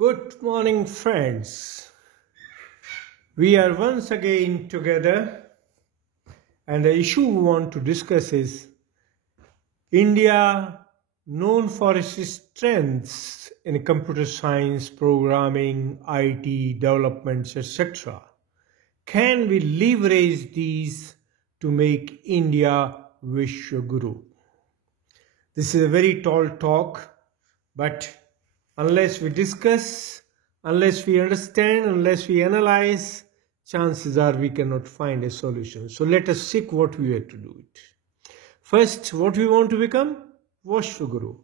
Good morning, friends. We are once again together, and the issue we want to discuss is India, known for its strengths in computer science, programming, IT, developments, etc. Can we leverage these to make India Vishwaguru? This is a very tall talk, but unless we discuss, unless we understand, unless we analyze, chances are we cannot find a solution. So let us seek what we have to do it. First, what we want to become? Vishwaguru.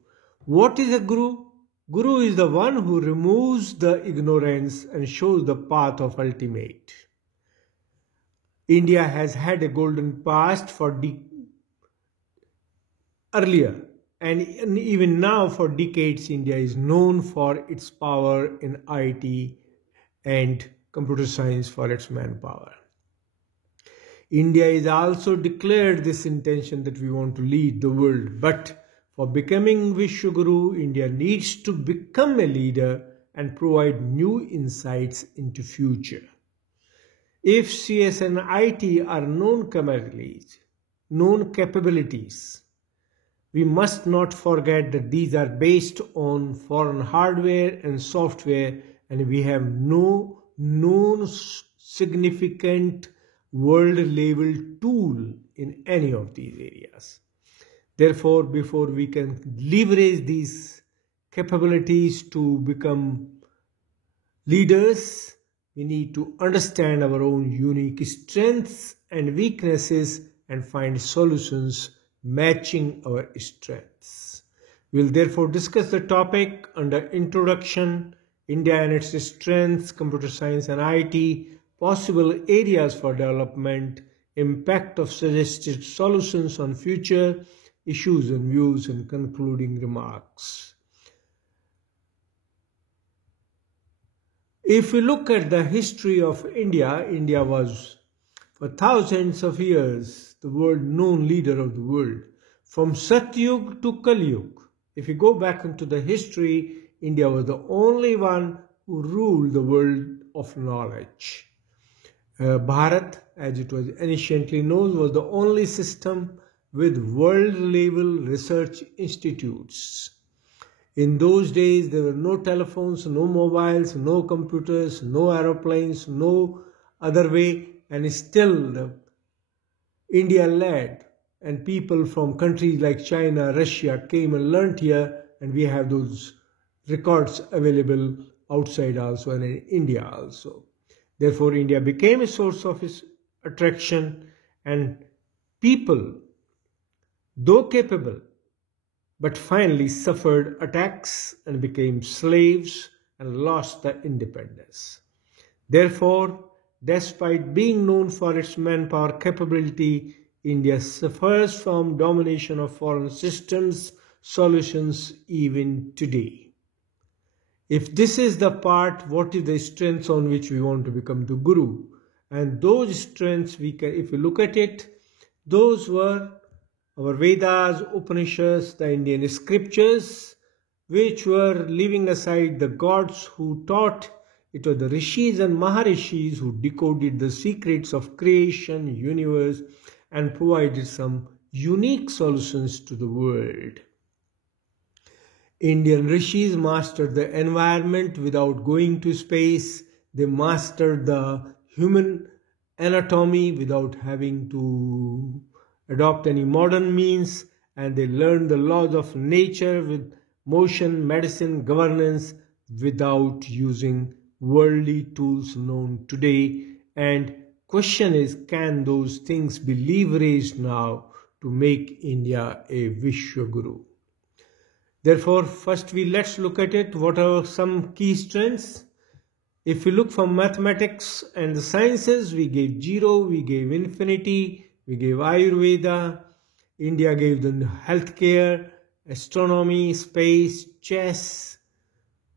What is a guru? Guru is the one who removes the ignorance and shows the path of ultimate. India has had a golden past for earlier. And even now, for decades, India is known for its power in IT and computer science for its manpower. India has also declared this intention that we want to lead the world. But for becoming Vishwaguru, India needs to become a leader and provide new insights into future. If CS and IT are known capabilities, we must not forget that these are based on foreign hardware and software, and we have no known significant world-level tool in any of these areas. Therefore, before we can leverage these capabilities to become leaders, we need to understand our own unique strengths and weaknesses and find solutions matching our strengths. We will therefore discuss the topic under Introduction, India and its strengths, computer science and IT, possible areas for development, impact of suggested solutions on future, issues and views, and concluding remarks. If we look at the history of India, India was for thousands of years the world-known leader of the world. From Satyug to Kalyug, if you go back into the history, India was the only one who ruled the world of knowledge. Bharat, as it was anciently known, was the only system with world-level research institutes. In those days, there were no telephones, no mobiles, no computers, no aeroplanes, no other way, and still India led, and people from countries like China, Russia came and learned here, and we have those records available outside also and in India also. Therefore, India became a source of attraction, and people, though capable, but finally suffered attacks and became slaves and lost their independence. Therefore, despite being known for its manpower capability, India suffers from domination of foreign systems, solutions even today. If this is the part, what is the strengths on which we want to become the guru? And those strengths, if we look at it, those were our Vedas, Upanishads, the Indian scriptures, which were leaving aside the gods who taught. It was the Rishis and Maharishis who decoded the secrets of creation, universe, and provided some unique solutions to the world. Indian Rishis mastered the environment without going to space. They mastered the human anatomy without having to adopt any modern means, and they learned the laws of nature with motion, medicine, governance without using worldly tools known today. And question is, can those things be leveraged now to make India a Vishwaguru? Therefore, first let's look at it. What are some key strengths? If we look from mathematics and the sciences, we gave zero, we gave infinity, we gave Ayurveda. India gave them healthcare, astronomy, space, chess.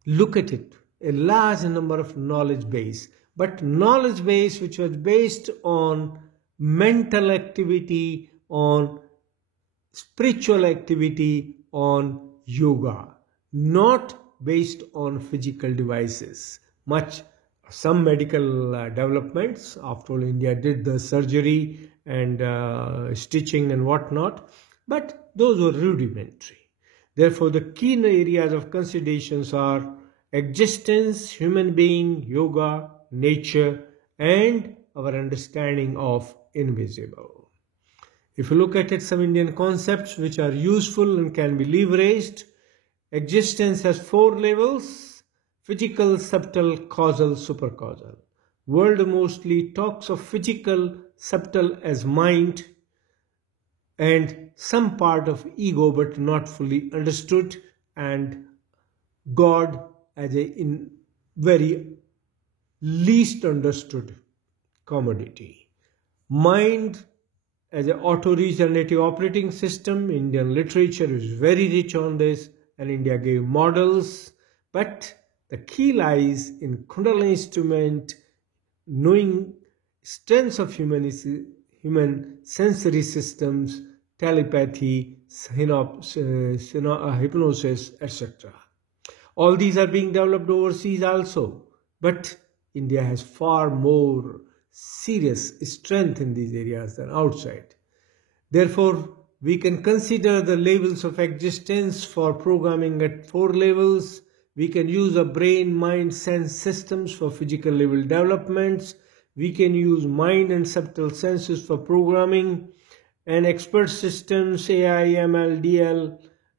Look at it, a large number of knowledge base. But knowledge base which was based on mental activity, on spiritual activity, on yoga, not based on physical devices. Some medical developments, after all, India did the surgery and stitching and whatnot, but those were rudimentary. Therefore, the key areas of considerations are existence, human being, yoga, nature, and our understanding of invisible. If you look at it, some Indian concepts which are useful and can be leveraged. Existence has 4 levels: physical, subtle, causal, supercausal. World mostly talks of physical, subtle as mind and some part of ego but not fully understood, and God as a in very least understood commodity. Mind as an auto-regenerative operating system. Indian literature is very rich on this, and India gave models. But the key lies in Kundalini instrument, knowing strengths of human sensory systems, telepathy, hypnosis, etc. All these are being developed overseas also, but India has far more serious strength in these areas than outside. Therefore, we can consider the levels of existence for programming at 4 levels. We can use a brain, mind, sense systems for physical level developments. We can use mind and subtle senses for programming, and expert systems, AI, ML, DL,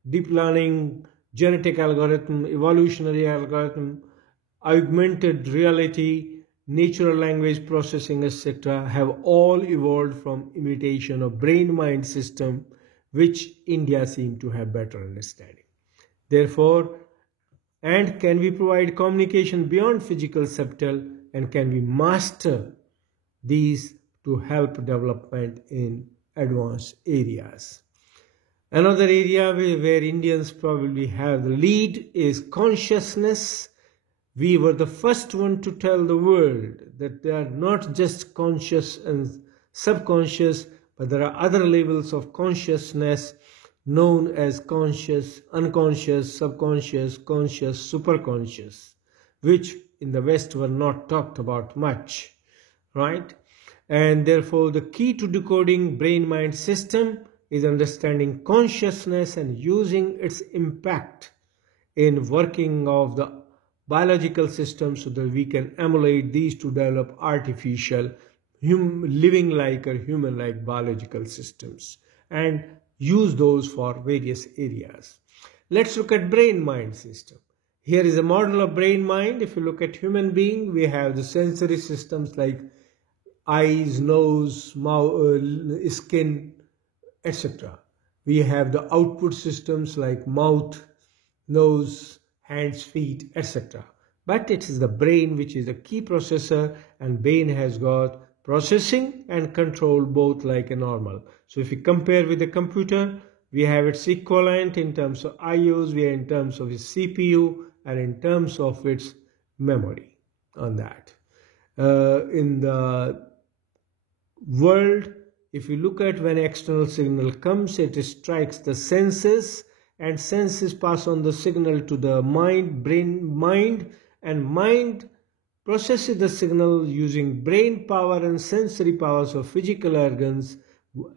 deep learning, genetic algorithm, evolutionary algorithm, augmented reality, natural language processing, etc., have all evolved from imitation of brain-mind system, which India seems to have better understanding. Therefore, and can we provide communication beyond physical subtle, and can we master these to help development in advanced areas? Another area where Indians probably have the lead is consciousness. We were the first one to tell the world that they are not just conscious and subconscious, but there are other levels of consciousness known as conscious, unconscious, subconscious, conscious, superconscious, which in the West were not talked about much, right? And therefore, the key to decoding brain-mind system is understanding consciousness and using its impact in working of the biological system so that we can emulate these to develop artificial, living-like or human-like biological systems and use those for various areas. Let's look at brain-mind system. Here is a model of brain-mind. If you look at human being, we have the sensory systems like eyes, nose, mouth, skin, etc. We have the output systems like mouth, nose, hands, feet, etc. But it is the brain which is the key processor, and brain has got processing and control both like a normal. So if we compare with the computer, we have its equivalent in terms of IOs, we are in terms of its CPU, and in terms of its memory on that. In the world, if you look at when external signal comes, it strikes the senses, and senses pass on the signal to the mind, and mind processes the signal using brain power and sensory powers of physical organs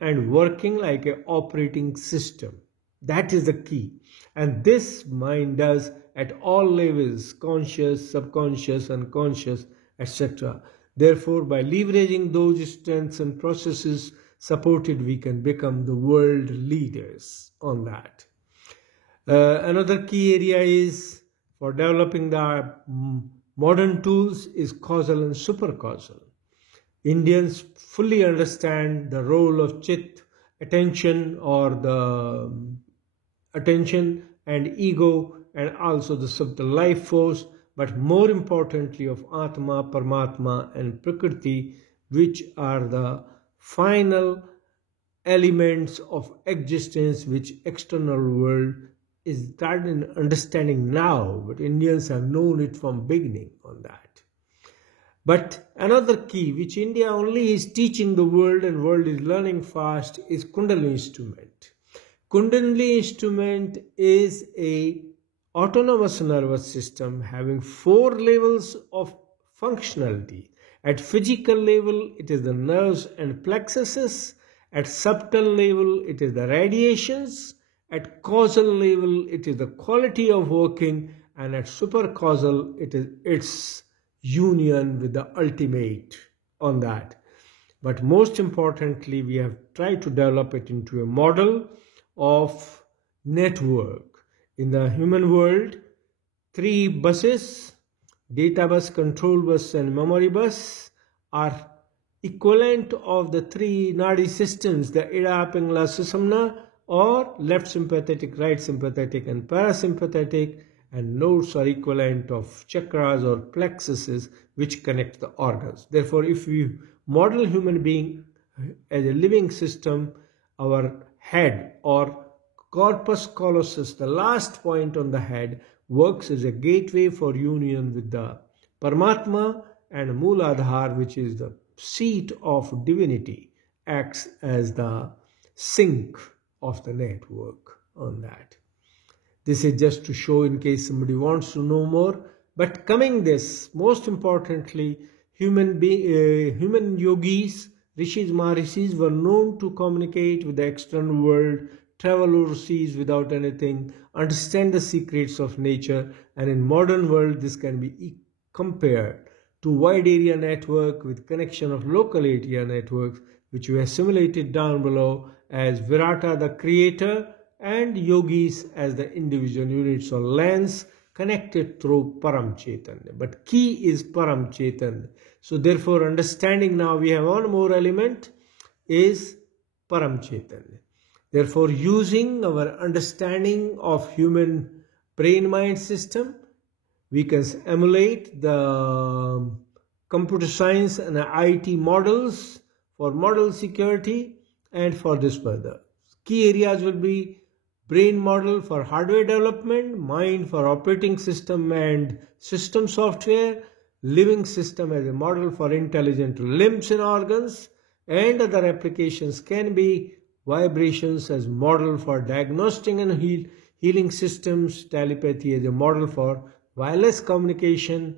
and working like an operating system. That is the key. And this mind does at all levels: conscious, subconscious, unconscious, etc. Therefore, by leveraging those strengths and processes supported, we can become the world leaders on that. Another key area is for developing the modern tools is causal and supercausal. Indians fully understand the role of chit, attention, or the attention and ego, and also the subtle life force, but more importantly of Atma, Paramatma, and Prakriti, which are the final elements of existence which external world is starting understanding now, but Indians have known it from beginning on that. But another key which India only is teaching the world and world is learning fast is Kundalini instrument. Kundalini instrument is a autonomous nervous system having 4 levels of functionality. At physical level, it is the nerves and plexuses. At subtle level, it is the radiations. At causal level, it is the quality of working. And at supercausal, it is its union with the ultimate on that. But most importantly, we have tried to develop it into a model of network. In the human world, 3 buses, data bus, control bus, and memory bus, are equivalent of the 3 Nadi systems, the Ida, Pingala, Susamna, or left sympathetic, right sympathetic, and parasympathetic, and nodes are equivalent of chakras or plexuses which connect the organs. Therefore, if we model human being as a living system, our head or corpus callosum, the last point on the head, works as a gateway for union with the Paramatma, and Mooladhar, which is the seat of divinity, acts as the sink of the network on that. This is just to show in case somebody wants to know more. But coming this, most importantly, human yogis, rishis, maharishis were known to communicate with the external world, travel overseas without anything, understand the secrets of nature, and in modern world this can be compared to wide area network with connection of local area networks, which we have simulated down below as Virata the creator and yogis as the individual units or lens connected through Param Chaitanya. But key is Param Chaitanya. So therefore, understanding now we have one more element is Param Chaitanya. Therefore, using our understanding of human brain-mind system, we can emulate the computer science and IT models for model security and for this further. Key areas will be brain model for hardware development, mind for operating system and system software, living system as a model for intelligent limbs and organs, and other applications can be vibrations as model for diagnostic and healing systems, telepathy as a model for wireless communication,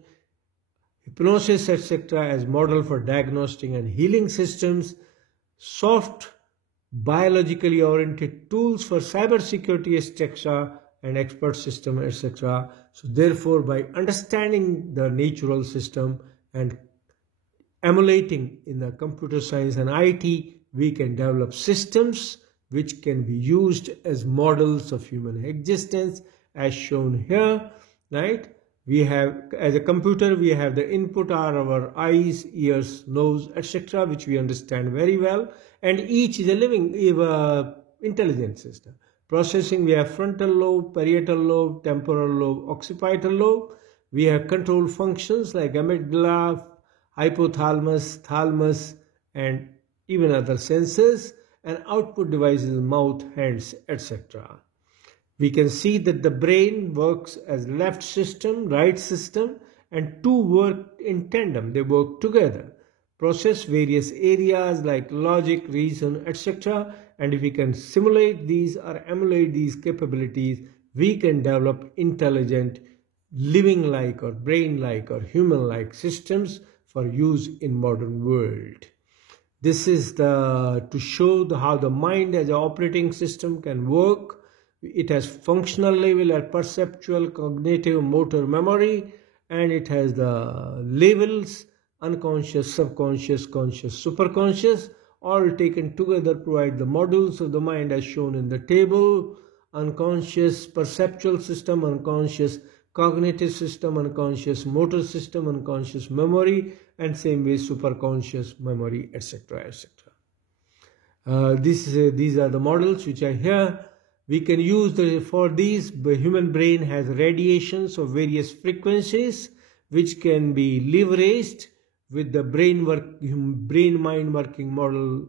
hypnosis, etc. as model for diagnostic and healing systems, soft biologically oriented tools for cybersecurity, etc., and expert system, etc. So therefore, by understanding the natural system and emulating in the computer science and IT, we can develop systems which can be used as models of human existence as shown here, right? We have, as a computer, we have the input are our eyes, ears, nose, etc., which we understand very well, and each is a living intelligent system. Processing, we have frontal lobe, parietal lobe, temporal lobe, occipital lobe. We have control functions like amygdala, hypothalamus, thalamus, and even other senses, and output devices, mouth, hands, etc. We can see that the brain works as left system, right system, and two work in tandem. They work together, process various areas like logic, reason, etc. And if we can simulate these or emulate these capabilities, we can develop intelligent, living-like or brain-like or human-like systems for use in modern world. This is to show how the mind as an operating system can work. It has functional level at perceptual, cognitive, motor, memory, and it has the levels unconscious, subconscious, conscious, superconscious, all taken together provide the modules of the mind as shown in the table: unconscious perceptual system, unconscious cognitive system, unconscious motor system, unconscious memory, and same way superconscious memory, etc., etc. These are the models which are here. We can use for these. The human brain has radiations of various frequencies which can be leveraged with the brain-mind working model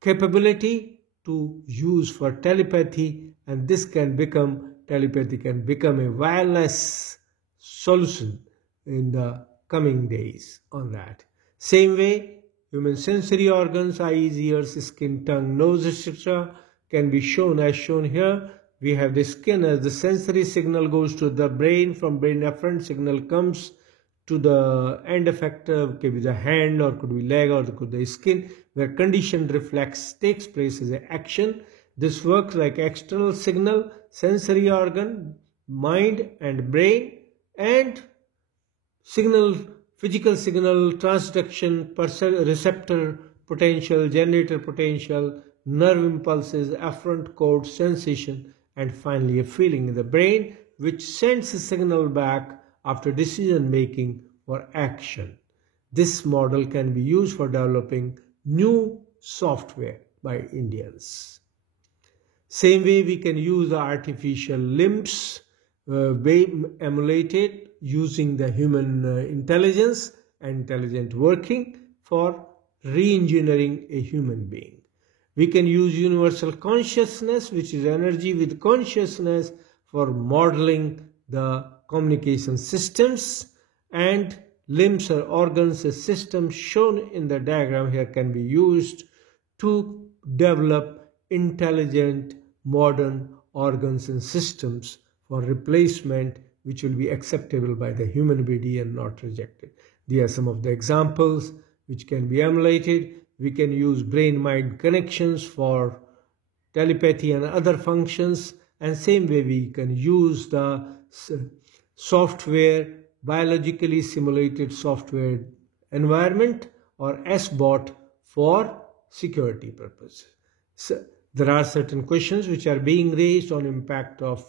capability to use for telepathy, and telepathy can become a wireless solution in the coming days on that. Same way, human sensory organs, eyes, ears, skin, tongue, nose, etc. can be shown as shown here we have the skin as the sensory signal goes to the brain. From brain afferent signal comes to the end effector, could be the hand or could be leg or could be the skin, where conditioned reflex takes place as an action. This works like external signal, sensory organ, mind and brain, and signal, physical signal, transduction, receptor potential, generator potential, nerve impulses, afferent chord, sensation, and finally a feeling in the brain, which sends a signal back after decision making or action. This model can be used for developing new software by Indians. Same way we can use the artificial limbs emulated using the human intelligence and intelligent working for re-engineering a human being. We can use universal consciousness, which is energy with consciousness, for modeling the communication systems, and limbs or organs, a system shown in the diagram here, can be used to develop intelligent modern organs and systems for replacement, which will be acceptable by the human body and not rejected. These are some of the examples which can be emulated. We can use brain-mind connections for telepathy and other functions, and same way we can use the software, biologically simulated software environment or SBOT for security purposes. So there are certain questions which are being raised on impact of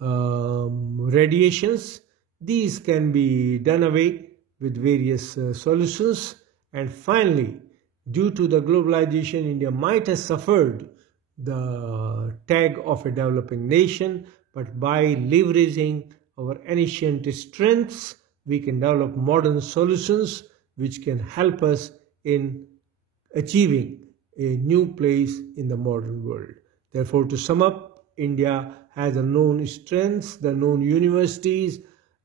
radiations. These can be done away with various solutions. And finally, due to the globalization, India might have suffered the tag of a developing nation, but by leveraging our ancient strengths, we can develop modern solutions which can help us in achieving a new place in the modern world. Therefore, to sum up, India has the known strengths, the known universities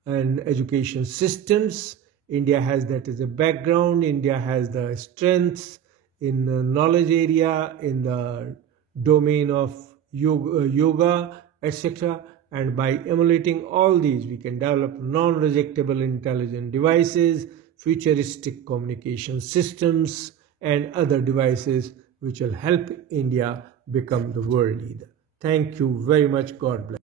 and education systems. India has that as a background. India has the strengths in the knowledge area, in the domain of yoga, etc. And by emulating all these, we can develop non-rejectable intelligent devices, futuristic communication systems, and other devices which will help India become the world leader. Thank you very much. God bless.